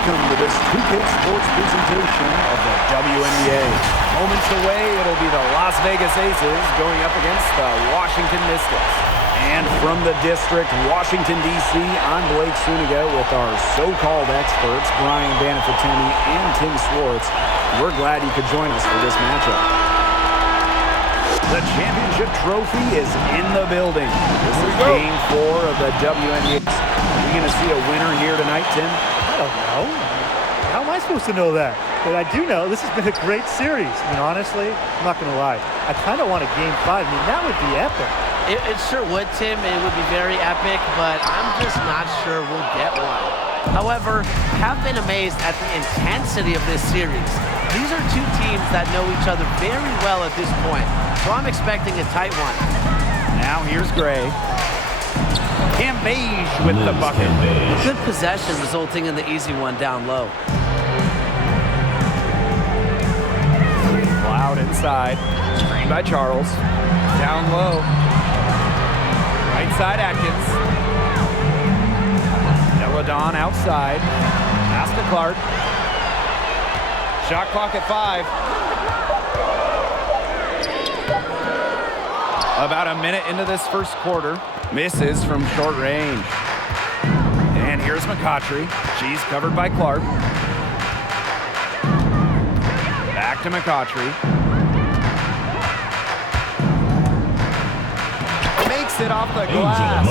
Welcome to this 2K Sports presentation of the WNBA. Moments away, it'll be the Las Vegas Aces going up against the Washington Mystics. And from the district, Washington, D.C., I'm Blake Suniga with our so-called experts, Brian Banafitini and Tim Swartz. We're glad you could join us for this matchup. The championship trophy is in the building. This is Game 4 of the WNBA. Are we going to see a winner here tonight, Tim? I don't know. How am I supposed to know that? But I do know this has been a great series. I mean, honestly, I'm not going to lie. I kind of want a Game 5. I mean, that would be epic. It sure would, Tim. It would be very epic, but I'm just not sure we'll get one. However, have been amazed at the intensity of this series. These are two teams that know each other very well at this point, so I'm expecting a tight one. Now here's Gray. Cambage with the bucket. Good possession resulting in the easy one down low. Cloud inside. Screen by Charles. Down low. Right side Atkins. Deladon outside. Pass to Clark. Shot clock at 5. About a minute into this first quarter. Misses from short range. And here's McCautry. She's covered by Clark. Back to McCautry. Makes it off the glass.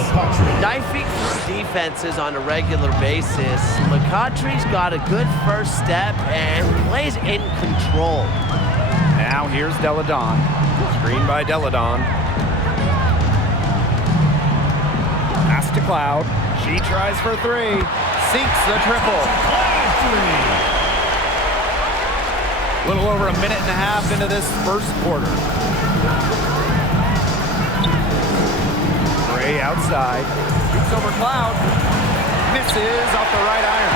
Knifing through defenses on a regular basis. McCautry's got a good first step and plays in control. Now here's Deladon. Screen by Deladon. Pass to Cloud. She tries for 3. Sinks the triple. A little over a minute and a half into this first quarter. Gray outside. Shoots over Cloud. Misses off the right iron.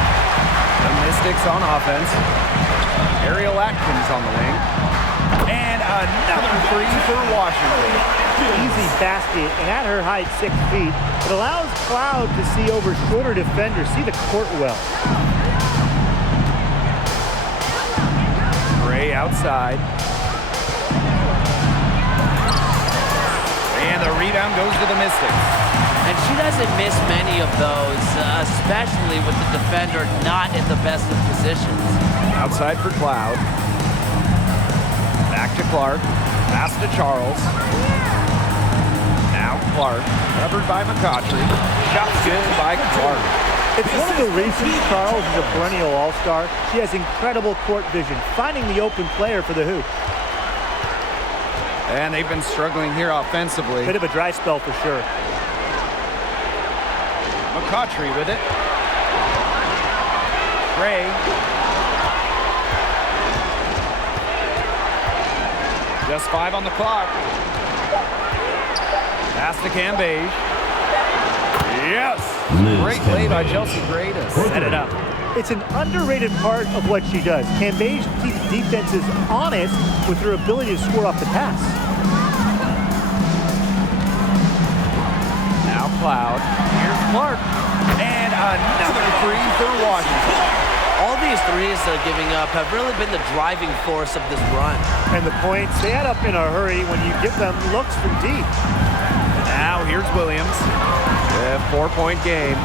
The Mystics on offense. Ariel Atkins on the wing. And another 3 for Washington. Easy basket, and at her height, 6 feet, it allows Cloud to see over shorter defenders, see the court well. Gray outside. And the rebound goes to the Mystics. And she doesn't miss many of those, especially with the defender not in the best of positions. Outside for Cloud. Back to Clark. Pass to Charles. Now Clark, covered by McCautry. Shot's good by Clark. It's one of the reasons Charles is a perennial all-star. She has incredible court vision, finding the open player for the hoop. And they've been struggling here offensively. Bit of a dry spell for sure. McCautry with it. Gray. Just 5 on the clock. Pass to Cambage. Yes! Great play by Chelsea Gray to set it up. It's an underrated part of what she does. Cambage keeps defenses honest with her ability to score off the pass. Now Cloud. Here's Clark. And another 3 for Washington. All these threes they're giving up have really been the driving force of this run. And the points, they add up in a hurry when you give them looks from deep. Now here's Williams. A 4-point game.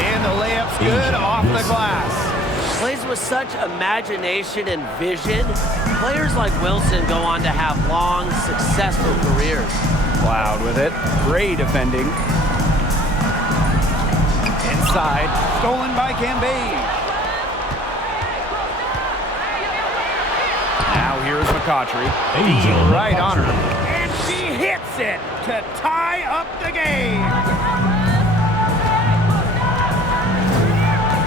And the layup's good off the glass. Plays with such imagination and vision. Players like Wilson go on to have long, successful careers. Cloud with it. Gray defending. Inside. Stolen by Cambage. Now here's McCautry. Right on her. And she hits it to tie up the game.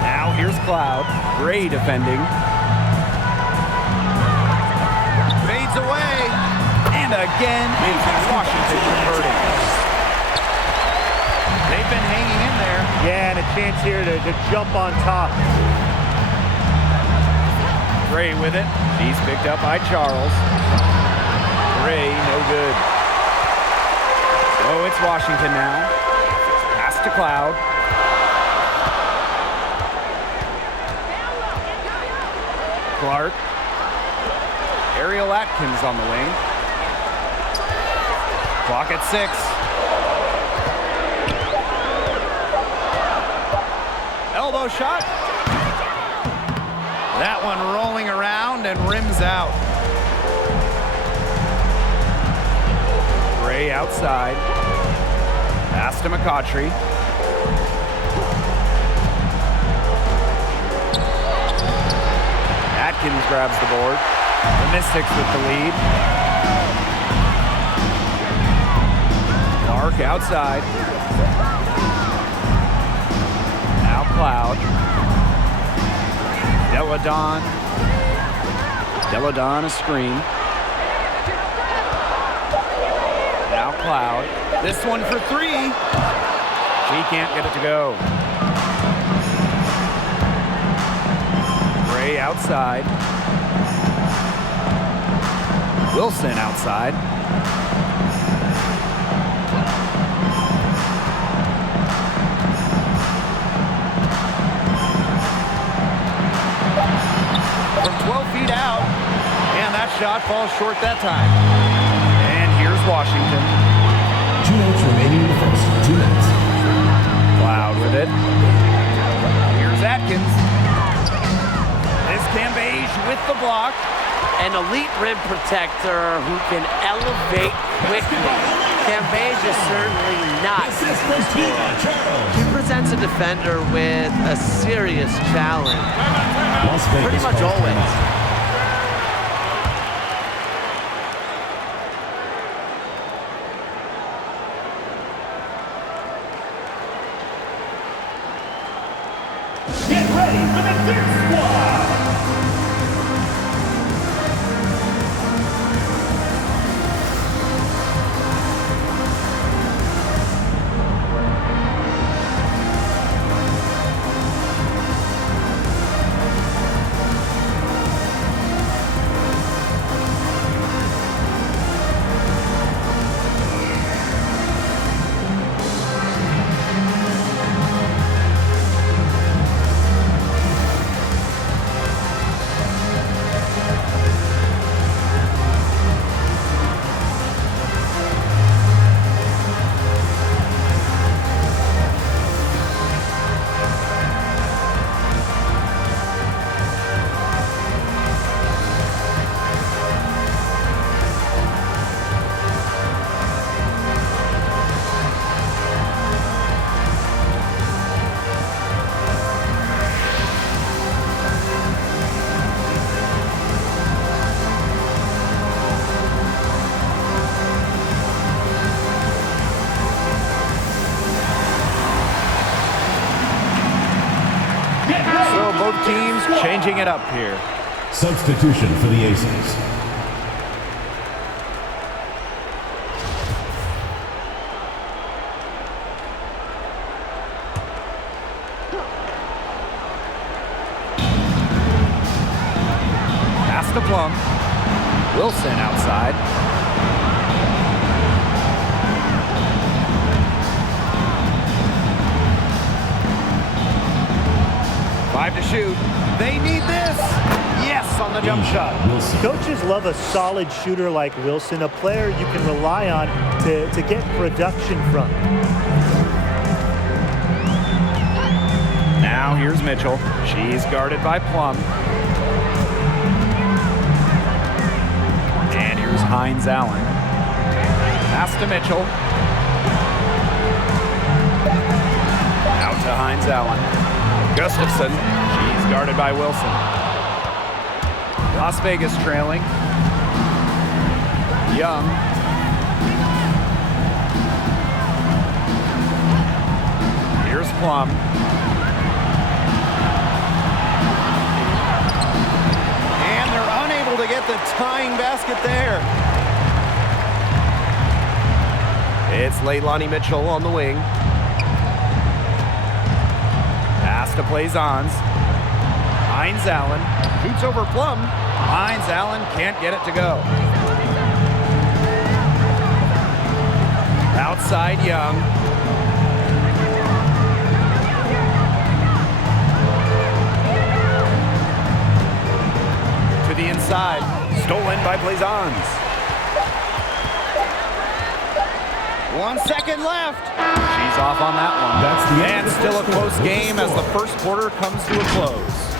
Now here's Cloud. Gray defending. Fades away. And again, it's Washington converting. They've been hanging in there. Yeah, and a chance here to jump on top. Gray with it. He's picked up by Charles. Gray, no good. So it's Washington now. Pass to Cloud. Clark. Ariel Atkins on the wing. Clock at 6. Elbow shot. That one rolling around and rims out. Gray outside. Pass to McCautry. Atkins grabs the board. The Mystics with the lead. Clark outside. Now Cloud. Deladon a screen. Now Cloud. This one for 3. She can't get it to go. Gray outside. Wilson outside. From 12 feet out, and that shot falls short that time. And here's Washington. 2 minutes remaining in the first. 2 minutes. Cloud with it. Here's Atkins. This Cambage with the block. An elite rim protector who can elevate quickly. Cambage is certainly not easy to score. He presents a defender with a serious challenge. Pretty much always. Get ready for the Fierce Squad! Both teams changing it up here. Substitution for the Aces. Pass to Plum. Wilson outside. Five to shoot. They need this. Yes, on the jump shot. Wilson. Coaches love a solid shooter like Wilson, a player you can rely on to get production from. Now here's Mitchell. She's guarded by Plum. And here's Hines Allen. Pass to Mitchell. Out to Hines Allen. Gustafson. She's guarded by Wilson. Las Vegas trailing. Young. Here's Plum. And they're unable to get the tying basket there. It's Leilani Mitchell on the wing. Pass to Plaisance. Hines Allen shoots over Plum. Hines Allen can't get it to go. Outside Young. the inside. Stolen by Blazons. 1 second left. She's off on that one. That's the end. And still a close game as the first quarter comes to a close.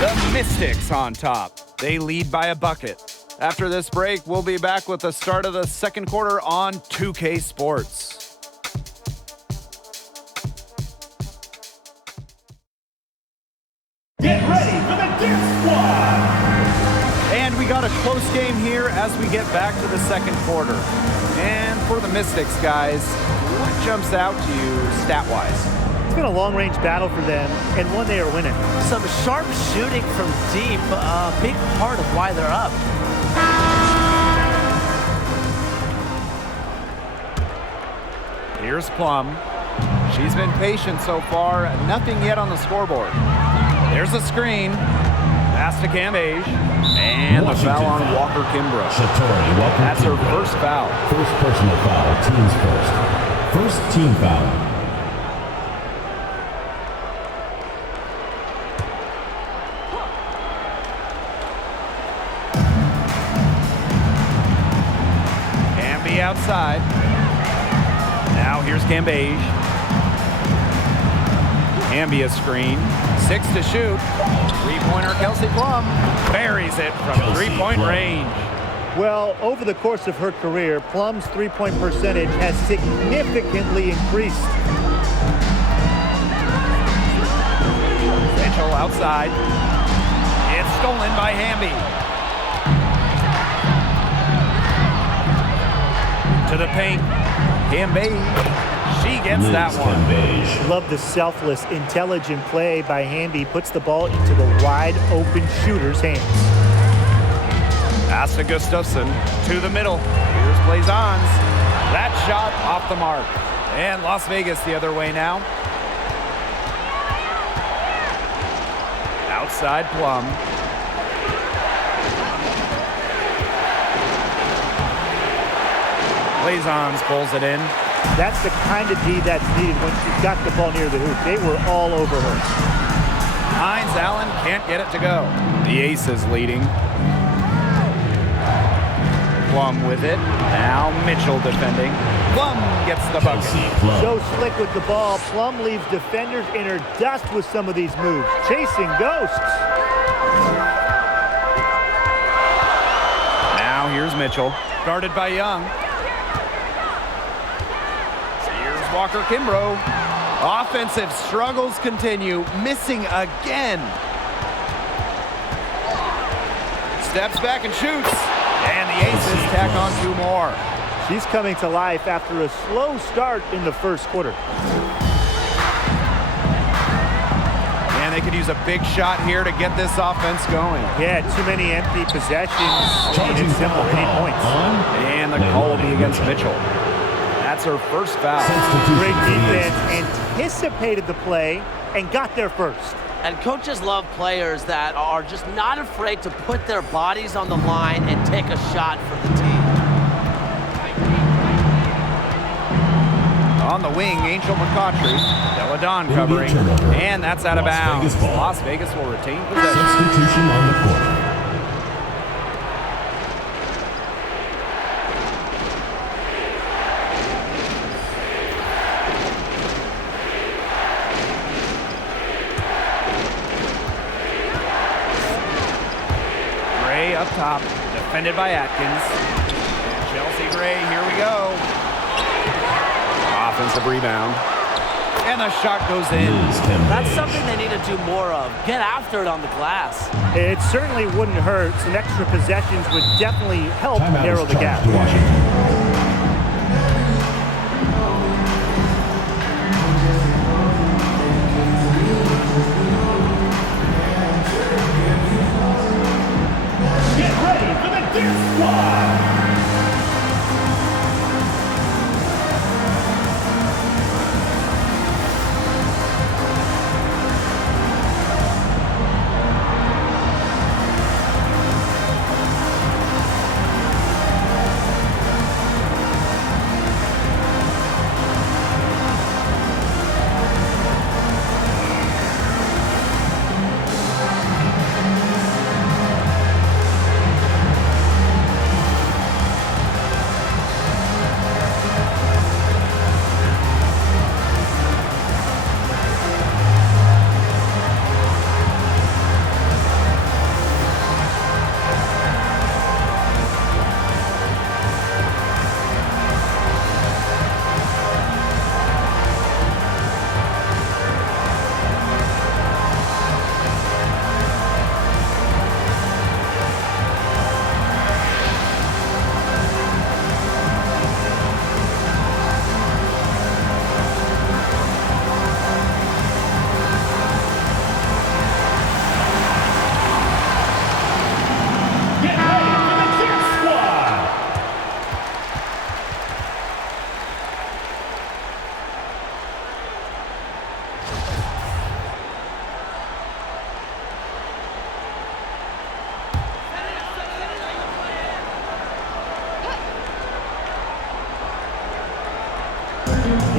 The Mystics on top. They lead by a bucket. After this break, we'll be back with the start of the second quarter on 2K Sports. Get ready for the Dance Squad! And we got a close game here as we get back to the second quarter. And for the Mystics, guys, what jumps out to you stat-wise? It's been a long-range battle for them, and one they are winning. Some sharp shooting from deep, a big part of why they're up. Here's Plum. She's been patient so far. Nothing yet on the scoreboard. There's a screen. Pass to Cambage. And the foul on Walker Kimbrough. Shatori, Walker That's her Kimbrough. first foul. First personal foul, team's first. First team foul. Camby outside. Now here's Cambage. Camby a screen. 6 to shoot. Three-pointer Kelsey Plum buries it from Kelsey three-point Plum. range. Well, over the course of her career, Plum's three-point percentage has significantly increased. Mitchell outside. It's stolen by Hamby. To the paint. Hamby. She gets that one. Cambage. Love the selfless, intelligent play by Hamby. Puts the ball into the wide-open shooter's hands. Pass to Gustafson. To the middle. Here's Blazons. That shot off the mark. And Las Vegas the other way now. Outside Plum. Blazons pulls it in. That's the kind of D that's needed when she's got the ball near the hoop. They were all over her. Hines Allen can't get it to go. The Aces leading. Plum with it. Now Mitchell defending. Plum gets the bucket. Kelsey Plum. So slick with the ball, Plum leaves defenders in her dust with some of these moves. Chasing ghosts. Now here's Mitchell. Guarded by Young. Here's Walker Kimbrough. Offensive struggles continue. Missing again. Steps back and shoots. And the Aces tack on 2 more. She's coming to life after a slow start in the first quarter. And they could use a big shot here to get this offense going. Yeah, too many empty possessions. Charging It's simple, foul any points. on And the call will be against Mitchell. That's her first foul. substitution Great for the defense, Aces. anticipated the play, and got there first. And coaches love players that are just not afraid to put their bodies on the line and take a shot for the team. On the wing, Angel McCautry. Deladon Indian covering. turnover. And that's out of Las bounds. Vegas ball. Las Vegas will retain possession. Substitution on the court. Gray up top. Defended by Atkins. Chelsea Gray, here we go. Offensive rebound. And the shot goes in. Liz Cambage. That's something they need to do more of. Get after it on the glass. It certainly wouldn't hurt. Some extra possessions would definitely help Timeout narrow is the gap. charged to Washington. Get ready for the Dance Squad!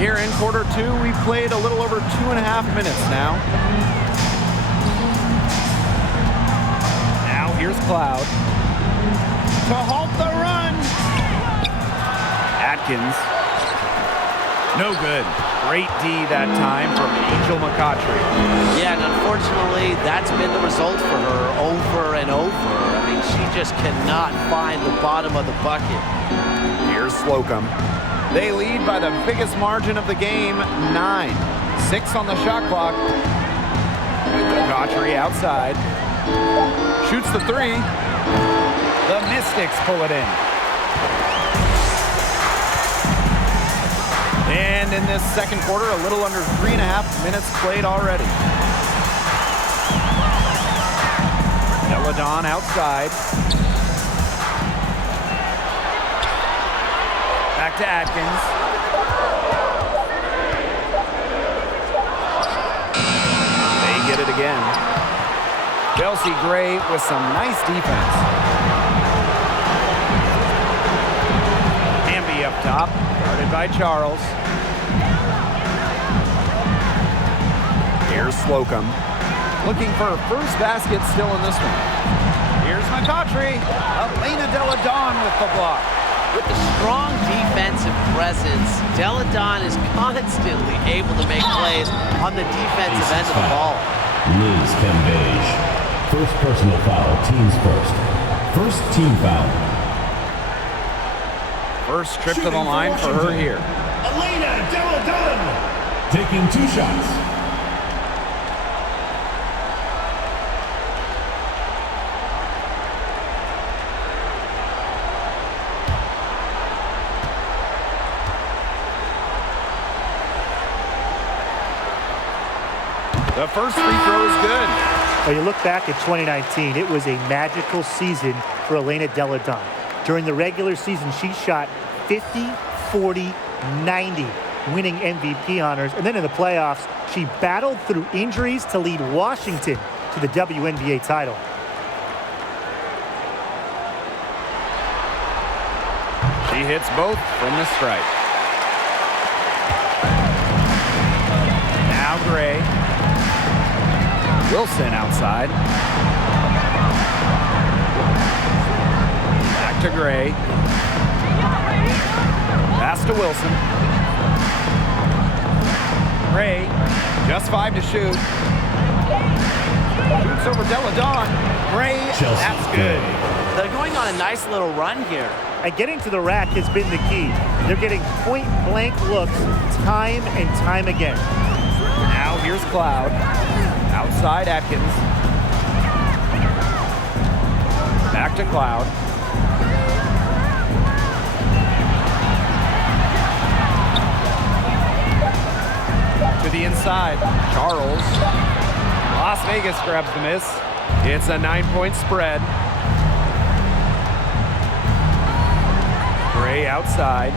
Here in quarter two, we've played a little over 2.5 minutes now. Now here's Cloud to halt the run. Atkins. No good. Great D that time from Angel McCautry. Yeah, and unfortunately, that's been the result for her over and over. I mean, she just cannot find the bottom of the bucket. Here's Slocum. They lead by the biggest margin of the game, 9. 6 on the shot clock. McCautry outside. Shoots the 3. The Mystics pull it in. And in this second quarter, a little under 3.5 minutes played already. Deladon outside. Back to Atkins. They get it again. Chelsea Gray with some nice defense. Hamby up top, guarded by Charles. Here's Slocum. Looking for a first basket still in this one. Here's McCautry. Elena Deladon with the block. With a strong defensive presence, Deladon is constantly able to make plays on the defensive end of the ball. Liz Cambage. First personal foul, teams first. First team foul. First trip to the line for her here. Elena Deladon. Taking 2 shots. The first free throw is good. Well, you look back at 2019, it was a magical season for Elena Deladon. During the regular season, she shot 50, 40, 90, winning MVP honors. And then in the playoffs, she battled through injuries to lead Washington to the WNBA title. She hits both from the stripe. Now Gray. Wilson outside. Back to Gray. Pass to Wilson. Gray, just 5 to shoot. Shoots over Deladon. Gray, that's good. They're going on a nice little run here. And getting to the rack has been the key. They're getting point-blank looks time and time again. Now here's Cloud. Outside Atkins. Back to Cloud. To the inside. Charles. Las Vegas grabs the miss. It's a 9-point spread. Gray outside.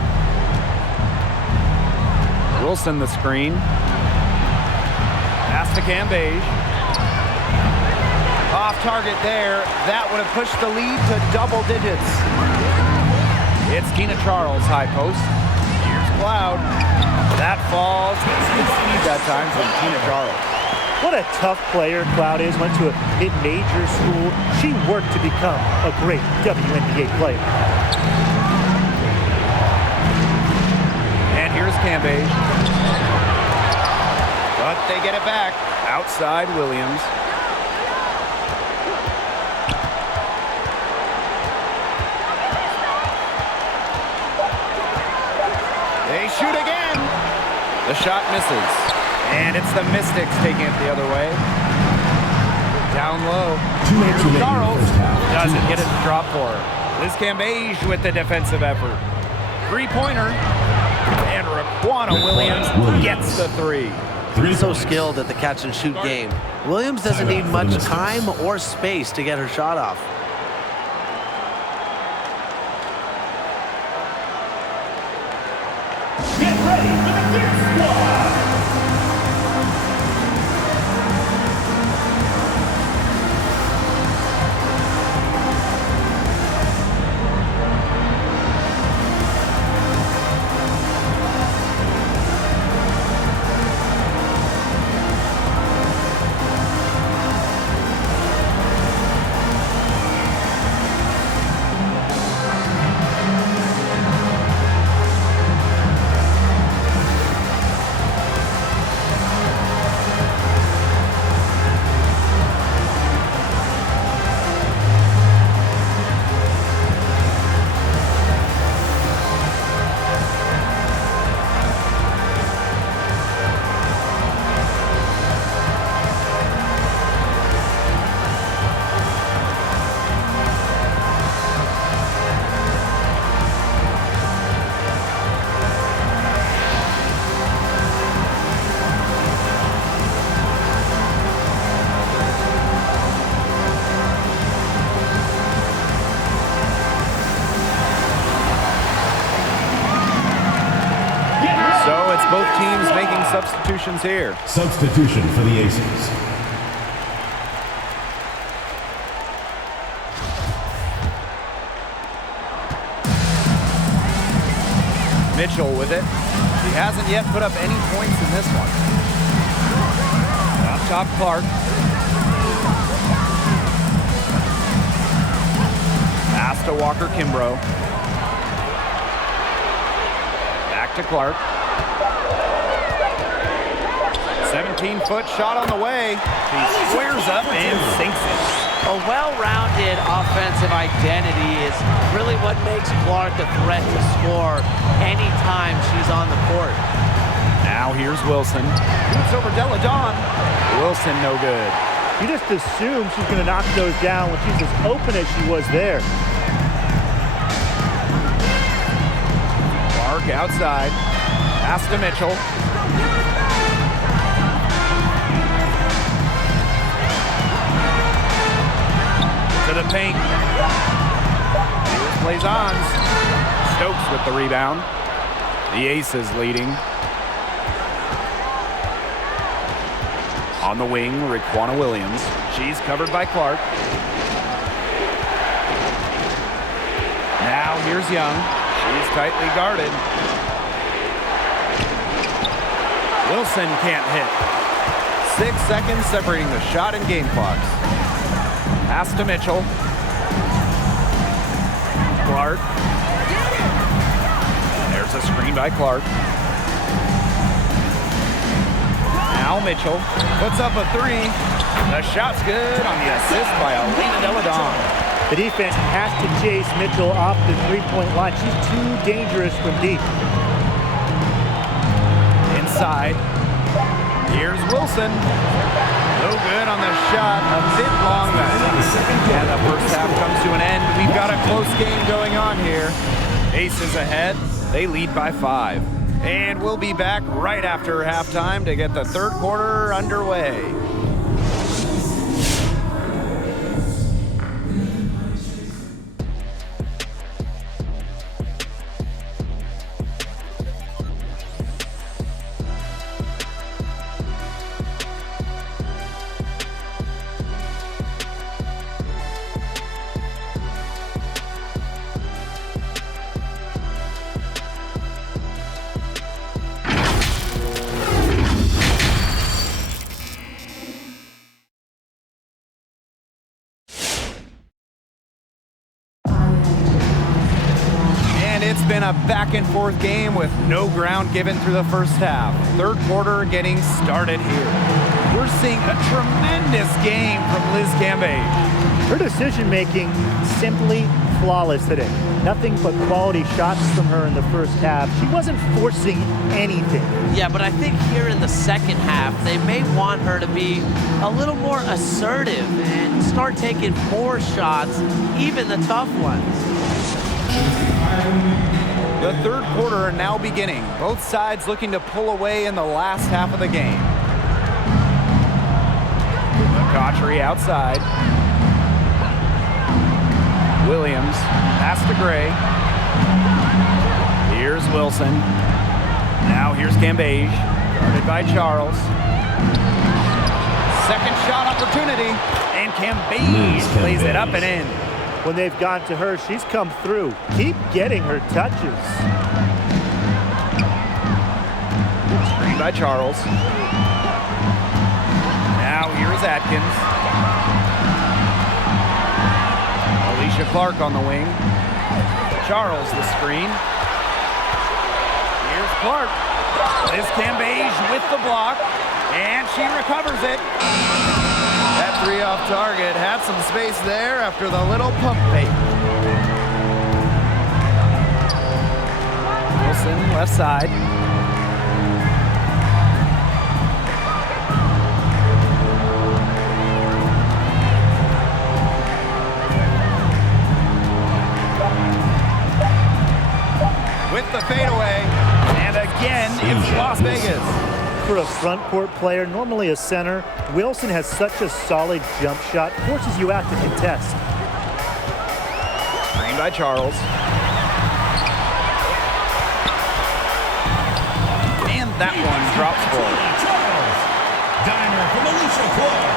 Wilson the screen. Pass to Cambage. Off target there. That would have pushed the lead to double digits. It's Tina Charles, high post. Here's Cloud. That falls. Good speed that time from Tina Charles. What a tough player Cloud is. Went to a mid-major school. She worked to become a great WNBA player. And here's Cambage. But they get it back. Outside Williams. They shoot again. The shot misses. And it's the Mystics taking it the other way. Down low. Charles doesn't get it to drop for her. Liz Cambage with the defensive effort. 3-pointer. And Raquana Williams gets the 3. So skilled at the catch-and-shoot game. Williams doesn't need much time or space to get her shot off. Get ready for the Dance Squad! both teams making substitutions here. Substitution for the Aces. Mitchell with it. He hasn't yet put up any points in this one. Up top, Clark. Pass to Walker Kimbrough. Back to Clark. 17-foot shot on the way. He squares up and sinks it. A well-rounded offensive identity is really what makes Clark a threat to score anytime she's on the court. Now here's Wilson. Shoots over Delle Donne. Wilson no good. You just assume she's going to knock those down when she's as open as she was there. Clark outside. Pass to Mitchell. To the paint. Here's Blazons. Stokes with the rebound. The Aces leading. On the wing, Raquana Williams. She's covered by Clark. Now here's Young. She's tightly guarded. Wilson can't hit. 6 seconds separating the shot and game clocks. Pass to Mitchell. Clark. There's a screen by Clark. Now Mitchell puts up a three. The shot's good on the assist by Elena Delle Donne. The defense has to chase Mitchell off the three-point line. She's too dangerous from deep. Inside. Here's Wilson. No good on the shot. A bit long. And the first half comes to an end. We've got a close game going on here. Aces ahead. They lead by 5. And we'll be back right after halftime to get the third quarter underway. It's been a back-and-forth game with no ground given through the first half. Third quarter getting started here. We're seeing a tremendous game from Liz Cambage. Her decision-making simply flawless today. Nothing but quality shots from her in the first half. She wasn't forcing anything. Yeah, but I think here in the second half, they may want her to be a little more assertive and start taking more shots, even the tough ones. The third quarter now beginning. Both sides looking to pull away in the last half of the game. McCautry outside. Williams, pass to Gray. Here's Wilson. Now here's Cambage, guarded by Charles. Second shot opportunity, and Cambage plays it up and in. When they've gone to her, she's come through. Keep getting her touches. Screen by Charles. Now here's Atkins. Alicia Clark on the wing. Charles the screen. Here's Clark. Liz Cambage with the block, and she recovers it. That three off target had some space there after the little pump fake. Wilson left side. With the fadeaway, and again it's Las Vegas. For a front court player, normally a center, Wilson has such a solid jump shot, forces you out to contest. Screen by Charles. And that one drops for her. Diner from Alicia Clark.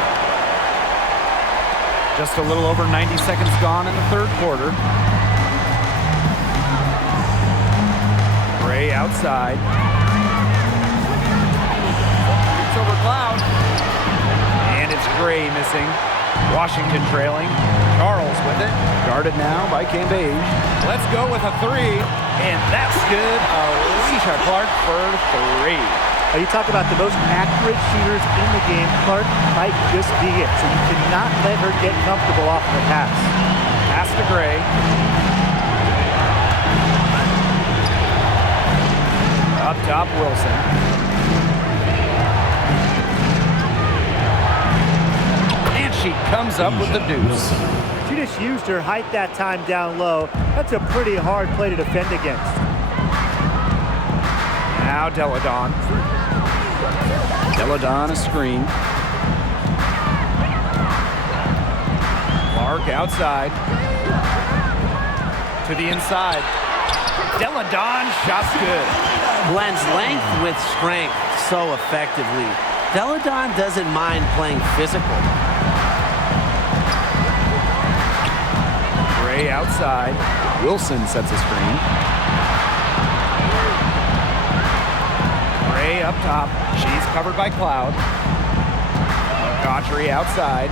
Just a little over 90 seconds gone in the third quarter. Gray outside. It's over Cloud. And it's Gray missing. Washington trailing. Charles with it. Guarded now by Cambage. Let's go with a three. And that's good. Alicia Clark for three. You talk about the most accurate shooters in the game. Clark might just be it. So you cannot let her get comfortable off the pass. Pass to Gray. Up top, Wilson. And she comes up with the deuce. She just used her height that time down low. That's a pretty hard play to defend against. Now Deladon. Deladon a screen. Clark outside. To the inside. Deladon, shot's good. Blends length with strength so effectively. Deladon doesn't mind playing physical. Gray outside. Wilson sets a screen. Gray up top. She's covered by Cloud. McCautry outside.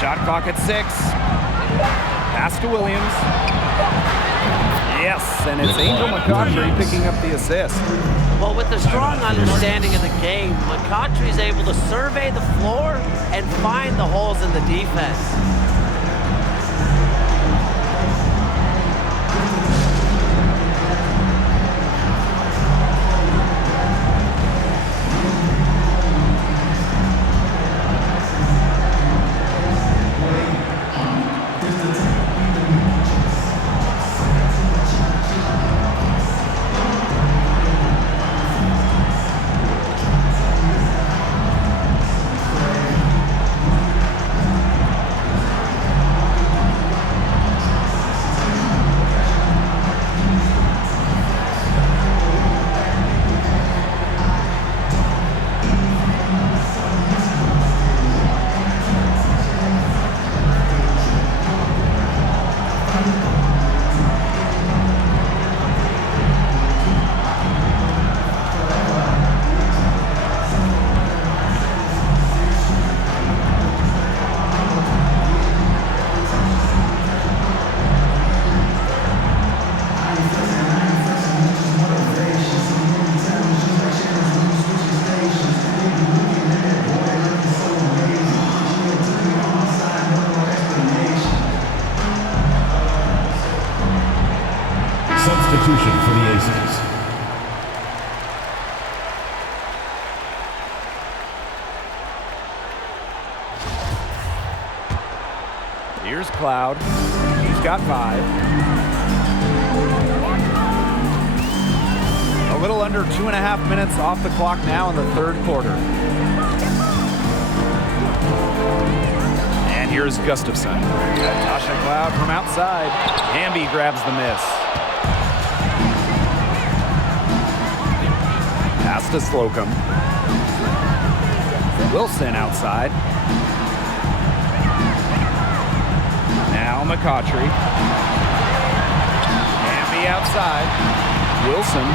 Shot clock at 6. Pass to Williams. Yes, and it's Angel McCautry picking up the assist. Well, with a strong understanding of the game, McCautry's able to survey the floor and find the holes in the defense. Substitution for the Aces. Here's Cloud. She's got 5. A little under 2.5 minutes off the clock now in the third quarter. And here's Gustafson. Tasha Cloud from outside. Hamby grabs the miss. Pass to Slocum. Wilson outside. Now McCautry. Hamby outside. Wilson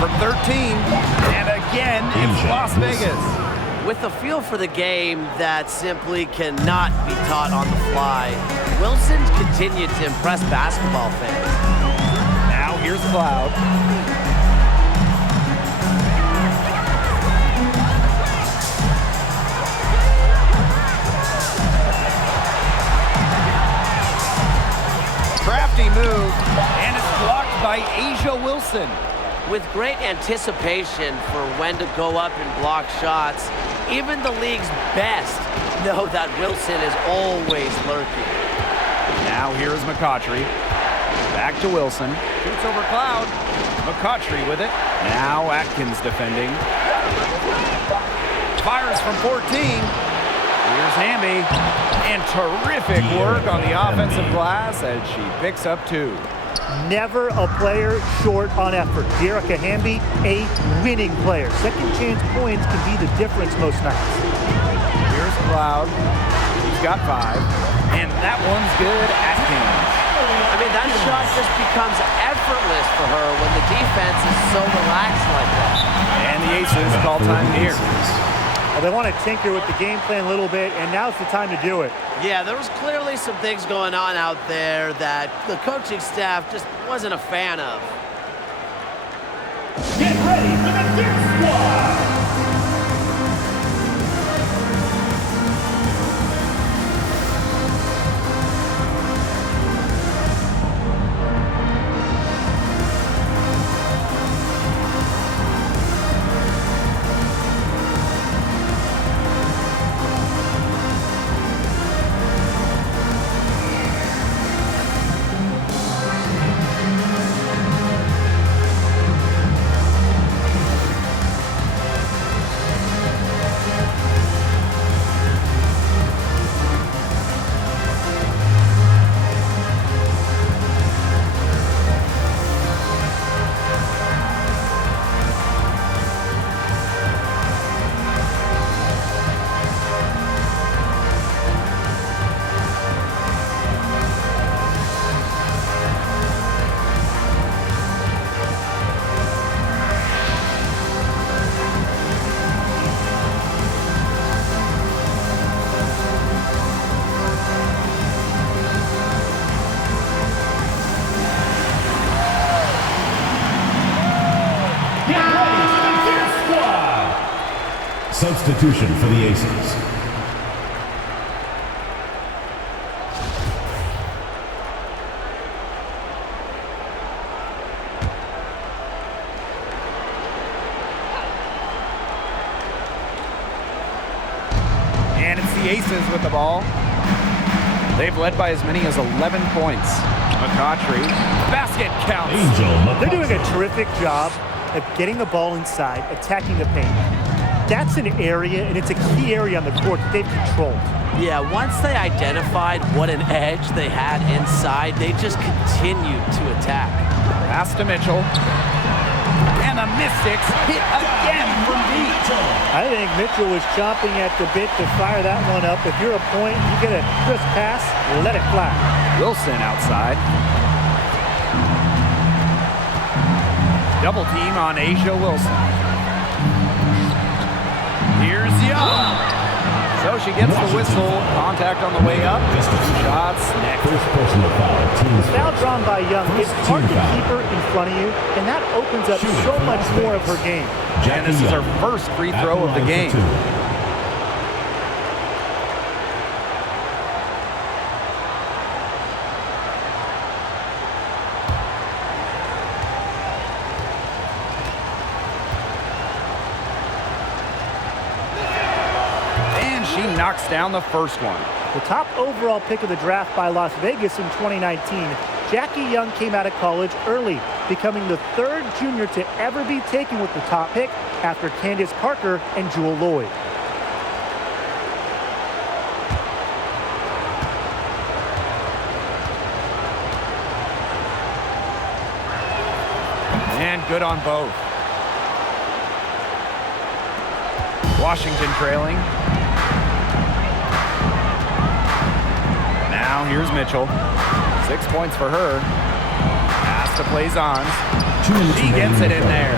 from 13. And again, it's Las Vegas. With a feel for the game that simply cannot be taught on the fly, Wilson continued to impress basketball fans. Now here's Cloud. Crafty move, and it's blocked by Asia Wilson. With great anticipation for when to go up and block shots, even the league's best know that Wilson is always lurking. Now here's McCautry. Back to Wilson. Shoots over Cloud. McCautry with it. Now Atkins defending. Fires from 14. Here's Hamby. And terrific work on the offensive glass as she picks up 2. Never a player short on effort. Dearica Hamby, a winning player. Second chance points can be the difference most nights. Here's Cloud. He's got 5. And that one's good. Atkins. I mean, that shot just becomes effortless for her when the defense is so relaxed like that. And the Aces call time here. Well, they want to tinker with the game plan a little bit, and now's the time to do it. Yeah, there was clearly some things going on out there that the coaching staff just wasn't a fan of. Get ready for the Dick Squad! Substitution for the Aces. And it's the Aces with the ball. They've led by as many as 11 points. McCautry, basket counts. They're doing a terrific job of getting the ball inside, attacking the paint. That's an area, and it's a key area on the court that they've controlled. Yeah, once they identified what an edge they had inside, they just continued to attack. Pass to Mitchell. And the Mystics hit again from deep. I think Mitchell was chomping at the bit to fire that one up. If you're a point, you get a crisp pass, let it fly. Wilson outside. Double team on Asia Wilson. Here's Young. So she gets the whistle. Contact on the way up. Shots next. First personal foul. Team's Foul drawn by Young. It's hard to keep her in front of you, and that opens up so much more of her game. And this is her first free throw of the game. Knocks down the first one. The top overall pick of the draft by Las Vegas in 2019, Jackie Young came out of college early, becoming the third junior to ever be taken with the top pick after Candace Parker and Jewel Lloyd. And good on both. Washington trailing. Now here's Mitchell. 6 points for her. Pass to Plaisance. She gets it in there.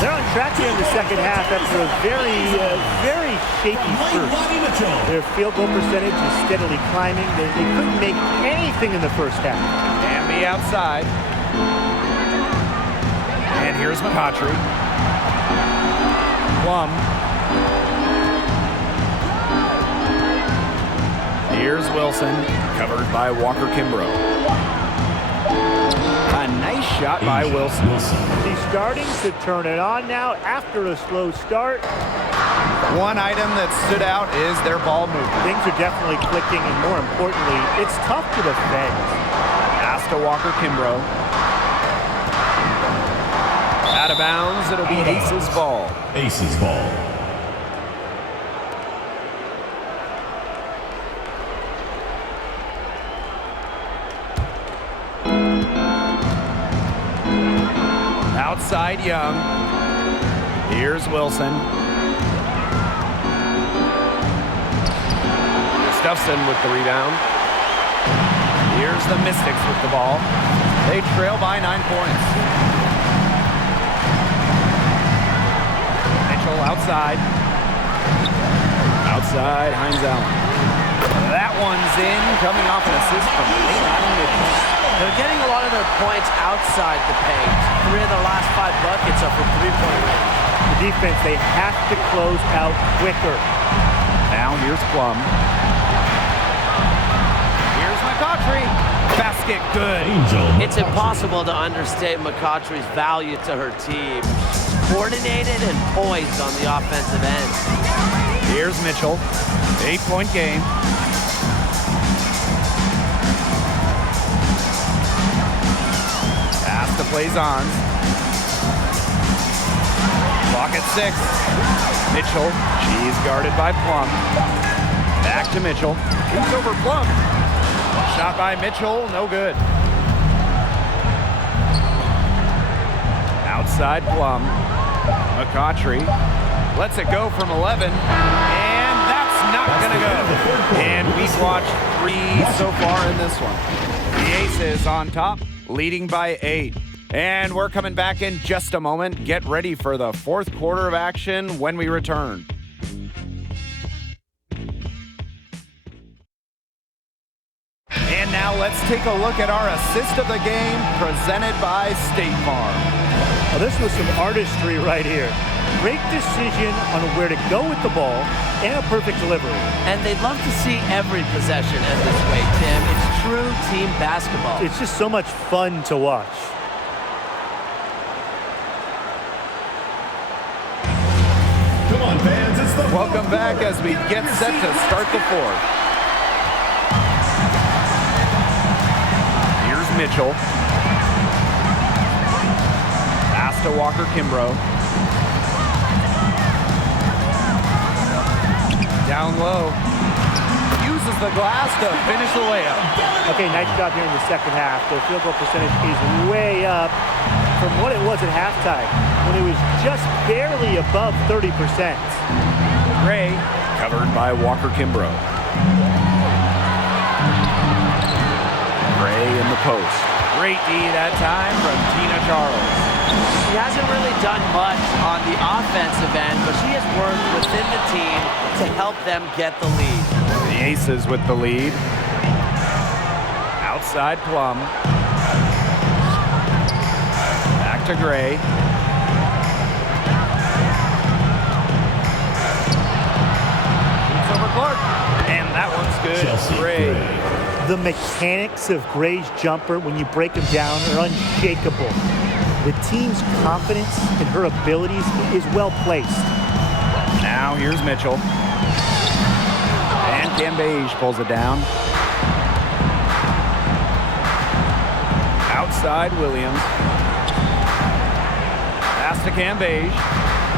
They're on track here in the second half after a very shaky first. Their field goal percentage is steadily climbing. They couldn't make anything in the first half. Hamby outside. And here's McCautry. Plum. Here's Wilson, covered by Walker Kimbrough. A nice shot by Wilson. She's starting to turn it on now after a slow start. One item that stood out is their ball movement. Things are definitely clicking, and more importantly, it's tough to defend. Pass to Walker Kimbrough. Out of bounds, it'll be Aces ball. Aces ball. Outside Young. Here's Wilson. Gustafson with the rebound. Here's the Mystics with the ball. They trail by 9 points. Mitchell outside. Outside, Hines Allen. That one's in, coming off an assist from Mitchell. They're getting a lot of their points outside the paint. 3 of their last 5 buckets are from three-point range. The defense, they have to close out quicker. Now here's Plum. Here's McCautry. Basket good. It's impossible to understate McCautry's value to her team. Coordinated and poised on the offensive end. Here's Mitchell. 8-point game. Pass to Plaisance. Clock at 6. Mitchell. She's guarded by Plum. Back to Mitchell. Shoots over Plum. Shot by Mitchell. No good. Outside Plum. McCautry lets it go from 11. And that's not going to go. And we've watched 3 so far in this one. The Aces on top, leading by 8. And we're coming back in just a moment. Get ready for the 4th quarter of action when we return. And now let's take a look at our assist of the game presented by State Farm. Well, this was some artistry right here. Great decision on where to go with the ball and a perfect delivery. And they'd love to see every possession end this way, Tim. It's true team basketball. It's just so much fun to watch. Come on, fans, it's the Welcome back as we get set to start the 4th. Here's Mitchell. Pass to Walker Kimbrough. Down low. Uses the glass to finish the layup. Okay, nice job here in the second half. Their field goal percentage is way up from what it was at halftime, when it was just barely above 30%. Gray, covered by Walker Kimbrough. Gray in the post. Great D that time from Tina Charles. She hasn't really done much on the offensive end, but she has worked within the team to help them get the lead. The Aces with the lead. Outside Plum. Back to Gray. Shoots over Clark. And that one's good. Chelsea Gray. The mechanics of Gray's jumper, when you break them down, are unshakable. The team's confidence in her abilities is well placed. Now here's Mitchell. And Cambage pulls it down. Outside Williams. Pass to Cambage.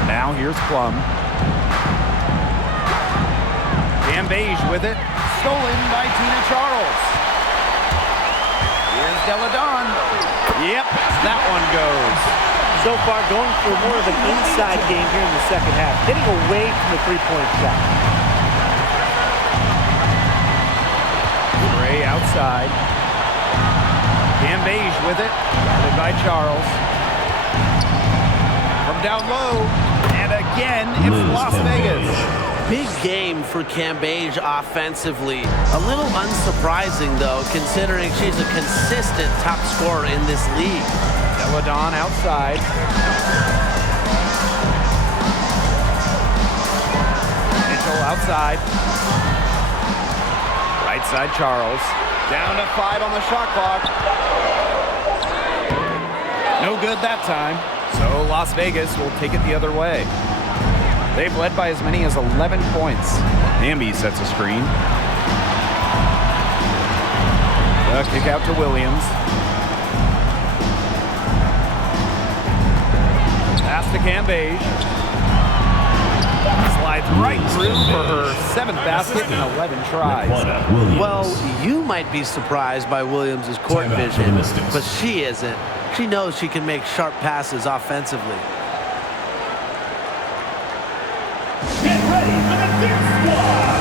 Now here's Plum. Cambage with it. Stolen by Tina Charles. Here's Deladon. Yep, that one goes. So far, going for more of an inside game here in the second half, getting away from the three-point shot. Gray outside. Cambage with it. Guarded by Charles. From down low. And again, it's Las Vegas. Big game for Cambage offensively. A little unsurprising, though, considering she's a consistent top scorer in this league. Deladon outside. Mitchell outside. Right side Charles. Down to 5 on the shot clock. No good that time. So Las Vegas will take it the other way. They've led by as many as 11 points. Hamby sets a screen. The kick out to Williams. Pass to Cambage. Slides right through for her 7th basket in 11 tries. Well, you might be surprised by Williams' court vision, but she isn't. She knows she can make sharp passes offensively. Get ready for the big squad!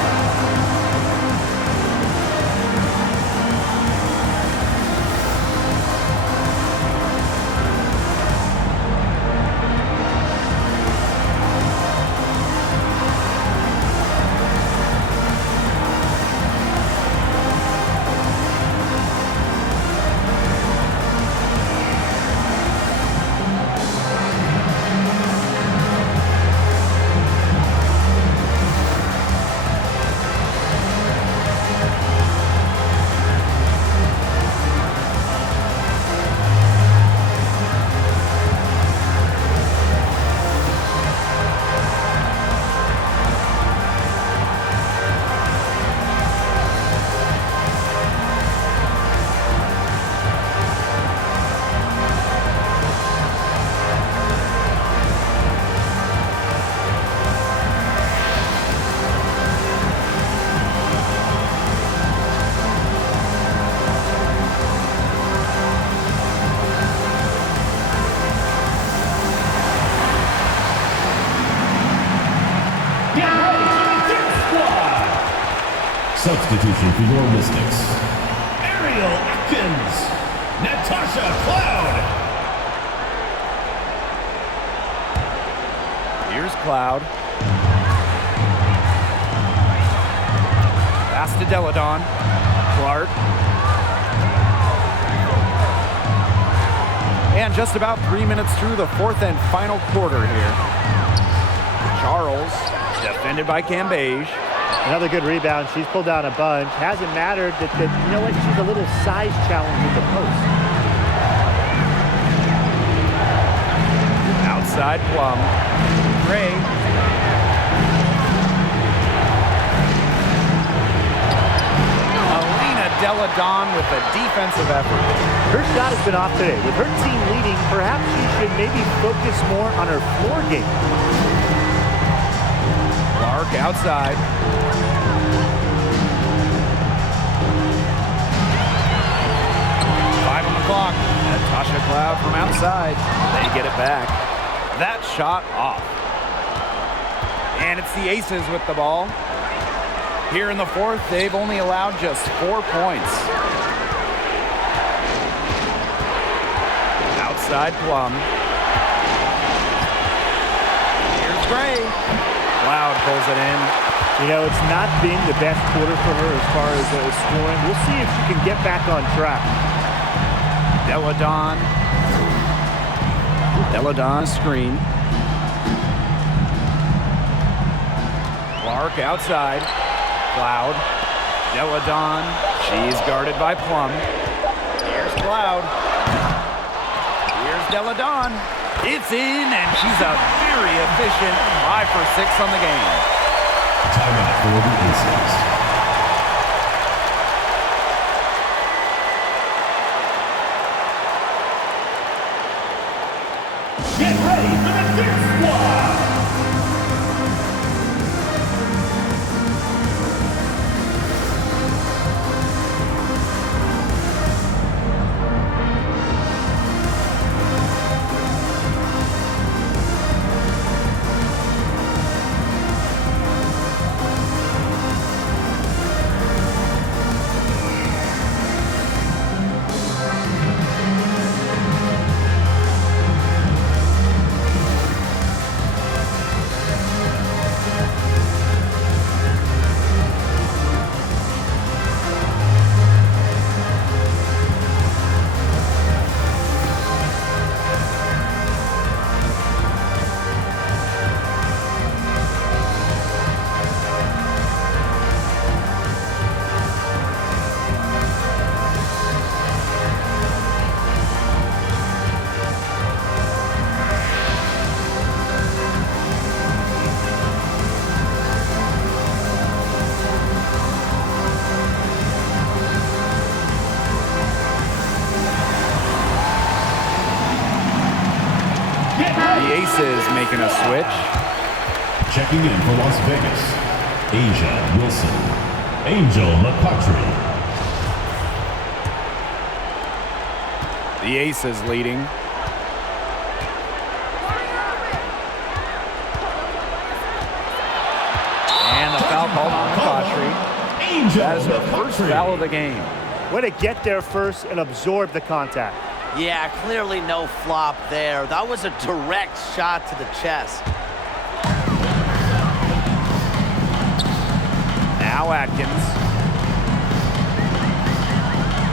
Substitution for your Mystics. Ariel Atkins. Natasha Cloud. Here's Cloud. Pass to Deladon. Clark. And just about 3 minutes through the fourth and final quarter here. Charles, defended by Cambage. Another good rebound. She's pulled down a bunch. Hasn't mattered that you know what? She's a little size challenge in the post. Outside Plum. Gray. Alina Deladon with a defensive effort. Her shot has been off today. With her team leading, perhaps she should maybe focus more on her floor game. Clark outside. Clock. Natasha Cloud from outside. They get it back. That shot off. And it's the Aces with the ball. Here in the fourth, they've only allowed just 4 points. Outside Plum. Here's Gray. Cloud pulls it in. You know, it's not been the best quarter for her as far as scoring. We'll see if she can get back on track. Deladon screen. Clark outside. Cloud. Deladon. She's guarded by Plum. Here's Cloud. Here's Deladon. It's in, and she's a very efficient 5 for 6 on the game. Timeout for the Aces. Get ready for the big squad! Aces making a switch. Checking in for Las Vegas, Asia Wilson, Angel McCautry. The Aces leading. And the foul called on McCautry. That is her first foul of the game. Way to get there first and absorb the contact. Yeah, clearly no flop there. That was a direct shot to the chest. Now Atkins.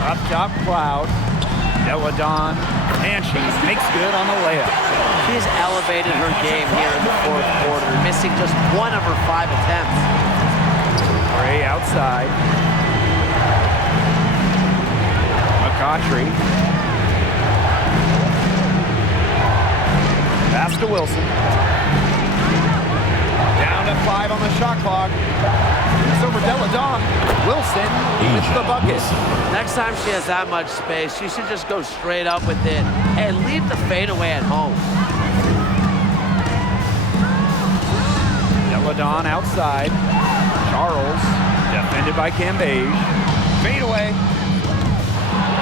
Up top, Cloud. Deladon. And she makes good on the layup. She's elevated her game here in the fourth quarter, missing just 1 of her 5 attempts. Gray outside. McCautry. Pass to Wilson. Down to 5 on the shot clock. It's over Deladon. Wilson with the bucket. Next time she has that much space, she should just go straight up with it and leave the fadeaway at home. Deladon outside. Charles, defended by Cambage. Fadeaway.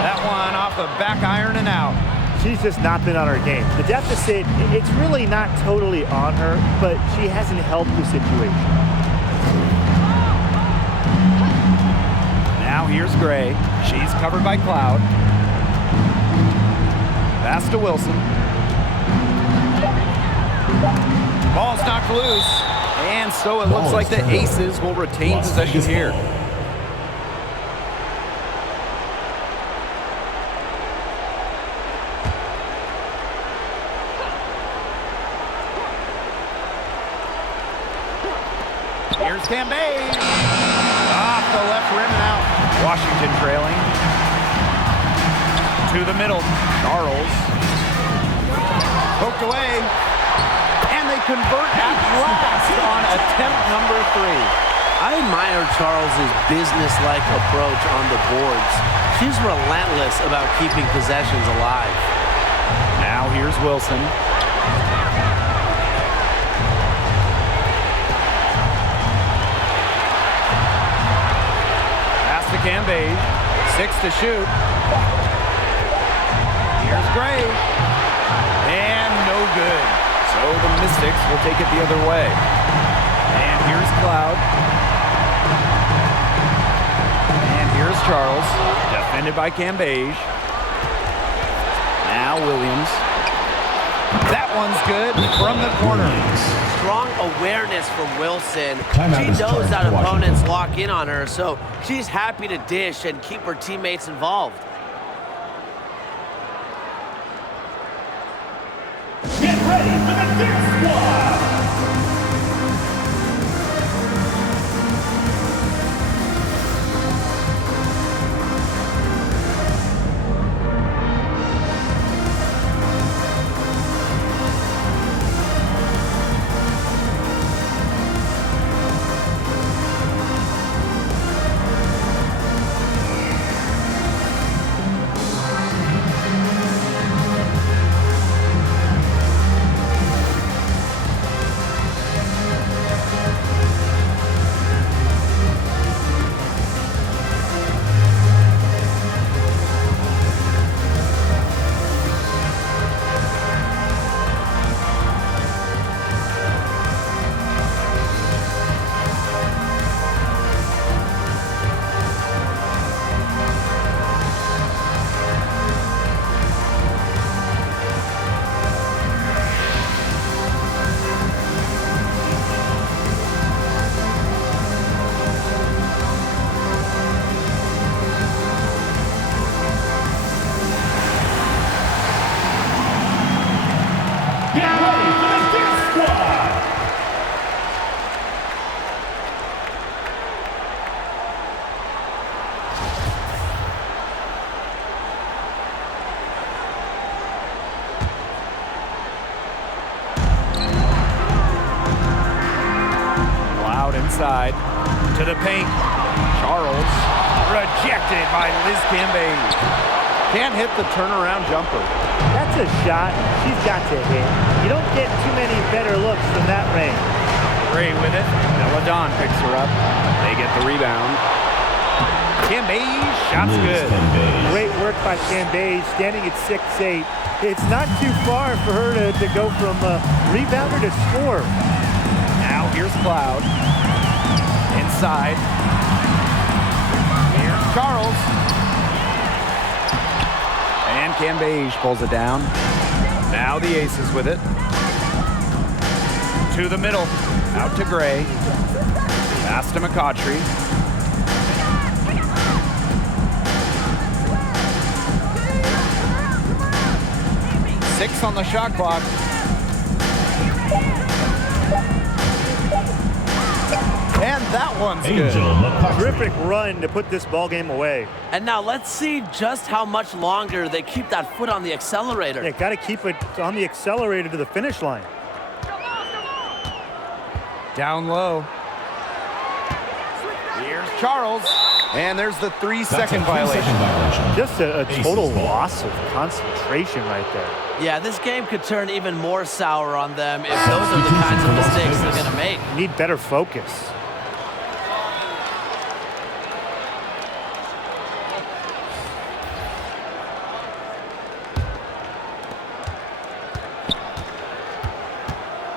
That one off the back iron and out. She's just not been on her game. The deficit, it's really not totally on her, but she hasn't helped the situation. Now here's Gray. She's covered by Cloud. Pass to Wilson. Ball's knocked loose. And so it looks like the Aces will retain possession here. Here's Cambage. Off the left rim and out. Washington trailing. To the middle. Charles. Poked away. And they convert at last on attempt number 3. I admire Charles's business-like approach on the boards. She's relentless about keeping possessions alive. Now here's Wilson. Cambage, 6 to shoot. Here's Gray. And no good. So the Mystics will take it the other way. And here's Cloud. And here's Charles, defended by Cambage. Now Williams. That one's good from the corner. Strong awareness from Wilson. Timeout She is knows charged that to opponents Washington. lock in on her, so she's happy to dish and keep her teammates involved. Get ready for the dance squad! inside to the paint. Charles rejected by Liz Cambage. Can't hit the turnaround jumper. That's a shot she's got to hit. You don't get too many better looks from that range. Gray with it. Deladon picks her up. They get the rebound. Cambage, shot's Liz good. Cambage. Great work by Cambage, standing at 6'8". It's not too far for her to go from rebounder to scorer. Now here's Cloud. Inside. Here's Charles. And Cambage pulls it down. Now the Aces with it. To the middle. Out to Gray. Pass to McCautry. Six on the shot clock. And that one's Angel good. McCautry. Terrific run to put this ball game away. And now let's see just how much longer they keep that foot on the accelerator. Yeah, got to keep it on the accelerator to the finish line. Down low. Here's Charles. And there's the 3-second violation. Just a total Aces ball. loss of concentration right there. Yeah, this game could turn even more sour on them if those are the kinds of mistakes they're going to make. Need better focus.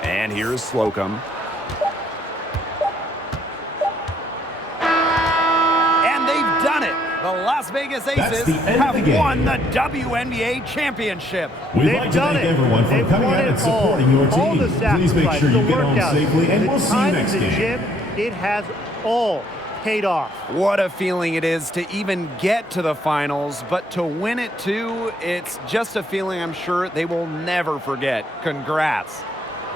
And here's Slocum. And they've done it. The Las Vegas Aces the end of have the game. won the WNBA championship. We'd They've like to done thank it. everyone for They've coming won out it and supporting your all team. the Please make sacrifice, sure you the get home workouts, safely, and the we'll see you time next in the game. gym, it has all paid off. What a feeling it is to even get to the finals, but to win it too, it's just a feeling I'm sure they will never forget. Congrats.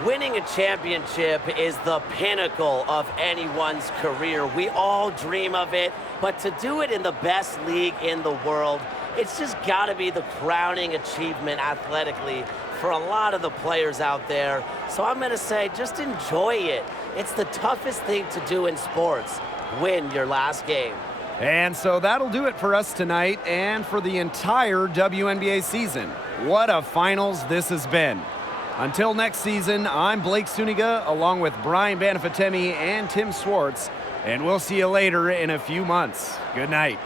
Winning a championship is the pinnacle of anyone's career. We all dream of it, but to do it in the best league in the world, it's just got to be the crowning achievement athletically for a lot of the players out there. So I'm going to say just enjoy it. It's the toughest thing to do in sports. Win your last game. And so that'll do it for us tonight and for the entire WNBA season. What a finals this has been. Until next season, I'm Blake Suniga along with Brian Banafatemi and Tim Swartz, and we'll see you later in a few months. Good night.